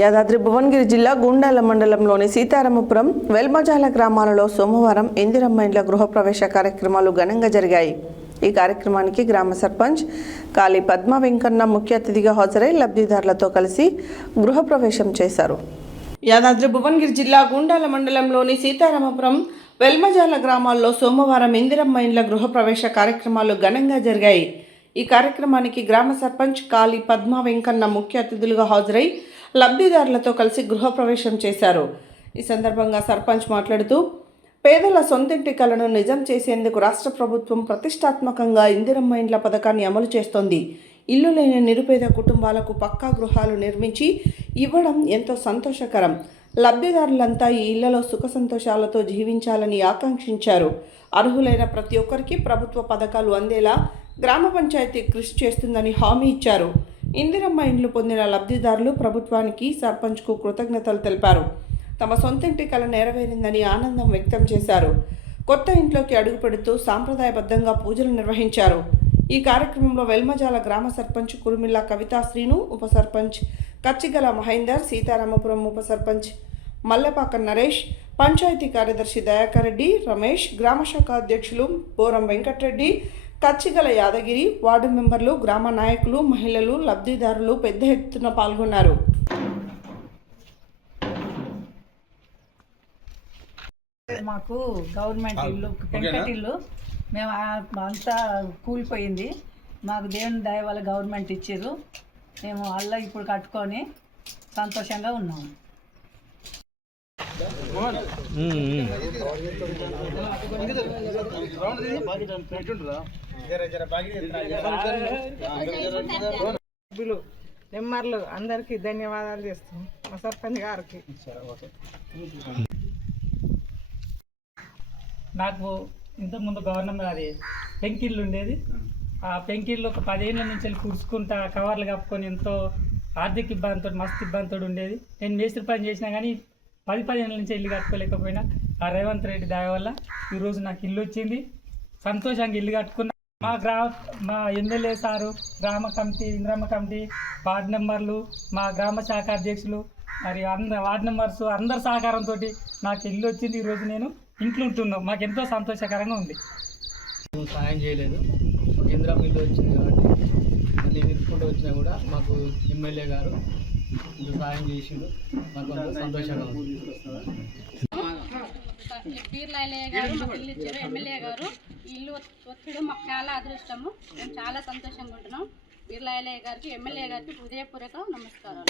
యాదాద్రి భువనగిరి జిల్లా గుండాల మండలంలోని సీతారామపురం వెల్మజాల గ్రామాలలో సోమవారం ఇందిరమ్మ ఇండ్ల గృహప్రవేశ కార్యక్రమాలు ఘనంగా జరిగాయి. ఈ కార్యక్రమానికి గ్రామ సర్పంచ్ కాళీ పద్మ వెంకన్న ముఖ్య అతిథిగా హాజరై లబ్ధిదారులతో కలిసి గృహప్రవేశం చేశారు. యాదాద్రి భువనగిరి జిల్లా గుండాల మండలంలోని సీతారామపురం వెల్మజాల గ్రామాల్లో సోమవారం ఇందిరమ్మ ఇండ్ల గృహప్రవేశ కార్యక్రమాలు ఘనంగా జరిగాయి. ఈ కార్యక్రమానికి గ్రామ సర్పంచ్ కాళీ పద్మ వెంకన్న ముఖ్య అతిథులుగా హాజరై లబ్ధిదారులతో కలిసి గృహప్రవేశం చేశారు. ఈ సందర్భంగా సర్పంచ్ మాట్లాడుతూ, పేదల సొంతింటి కలను నిజం చేసేందుకు రాష్ట్ర ప్రభుత్వం ప్రతిష్టాత్మకంగా ఇందిరమ్మ ఇండ్ల పథకాన్ని అమలు చేస్తోంది. ఇల్లు లేని నిరుపేద కుటుంబాలకు పక్కా గృహాలు నిర్మించి ఇవ్వడం ఎంతో సంతోషకరం. లబ్ధిదారులంతా ఈ ఇళ్లలో సుఖ సంతోషాలతో జీవించాలని ఆకాంక్షించారు. అర్హులైన ప్రతి ఒక్కరికి ప్రభుత్వ పథకాలు అందేలా గ్రామ పంచాయతీ కృషి చేస్తుందని హామీ ఇచ్చారు. ఇందిరమ్మ ఇండ్లు పొందిన లబ్ధిదారులు ప్రభుత్వానికి, సర్పంచ్కు కృతజ్ఞతలు తెలిపారు. తమ సొంతింటి కల నెరవేరిందని ఆనందం వ్యక్తం చేశారు. కొత్త ఇంట్లోకి అడుగుపెడుతూ సాంప్రదాయబద్ధంగా పూజలు నిర్వహించారు. ఈ కార్యక్రమంలో వెల్మజాల గ్రామ సర్పంచ్ కురుమిల్ల కవితా శ్రీను, ఉప సర్పంచ్ కచ్చిగల మహేందర్, సీతారామపురం ఉప సర్పంచ్ మల్లెపాక నరేష్, పంచాయతీ కార్యదర్శి దయాకర్ రెడ్డి, రమేష్, గ్రామ శాఖ అధ్యక్షులు బోరం వెంకటరెడ్డి, కచ్చిగల యాదగిరి, వార్డు మెంబర్లు, గ్రామ నాయకులు, మహిళలు, లబ్ధిదారులు పెద్ద ఎత్తున పాల్గొన్నారు. మాకు గవర్నమెంట్ ఇల్లు, పెంకటిల్లు, మేము అంతా కూలిపోయింది. మాకు దేవుని దయ వల్ల గవర్నమెంట్ ఇచ్చారు. మేము అల్ల ఇప్పుడు కట్టుకొని సంతోషంగా ఉన్నాము. నెమ్మర్లు అందరికీ ధన్యవాదాలు చేస్తాం. మా సర్పంచ్ గారికి నాకు ఇంతకుముందు గవర్నమెంట్ అది పెంకిళ్ళు ఉండేది. ఆ పెంకిళ్ళు ఒక 10 ఏళ్ళ నుంచి వెళ్ళి కుడుచుకుంటా కవర్లు కప్పుకొని ఎంతో ఆర్థిక ఇబ్బందితో, మస్తు ఇబ్బందితో ఉండేది. నేను మేస్త్రి పని చేసినా కానీ 10 ఏళ్ళ నుంచి ఇల్లు కట్టుకోలేకపోయినా ఆ రేవంత్ రెడ్డి దయ వల్ల ఈరోజు నాకు ఇల్లు వచ్చింది. సంతోషంగా ఇల్లు కట్టుకున్నా. మా ఎమ్మెల్యే సారు, గ్రామ కమిటీ, ఇంద్రమ్మ కమిటీ, వార్డు మెంబర్లు, మా గ్రామ శాఖ అధ్యక్షులు, మరి వార్డు మెంబర్స్ అందరి సహకారంతో నాకు ఇల్లు వచ్చింది. ఈరోజు నేను ఇంట్లో ఉంటున్నాం. మాకు ఎంతో సంతోషకరంగా ఉంది. సాయం చేయలేదు, ఇందిరమ్మ ఇల్లు వచ్చింది కాబట్టి మళ్ళీ వినుకుంటూ వచ్చినా కూడా మాకు ఎమ్మెల్యే గారు ఇంత సాయం చేసిండు. మాకు సంతోషంగా ఉంది. పీర్లయ్య గారు మాకు ఇల్లు ఇచ్చారు. ఎమ్మెల్యే గారు ఇల్లు వచ్చడం మాకు చాలా అదృష్టము. మేము చాలా సంతోషంగా ఉంటున్నాం. పీర్లయ్య గారికి, ఎమ్మెల్యే గారికి హృదయపూర్వక నమస్కారాలు.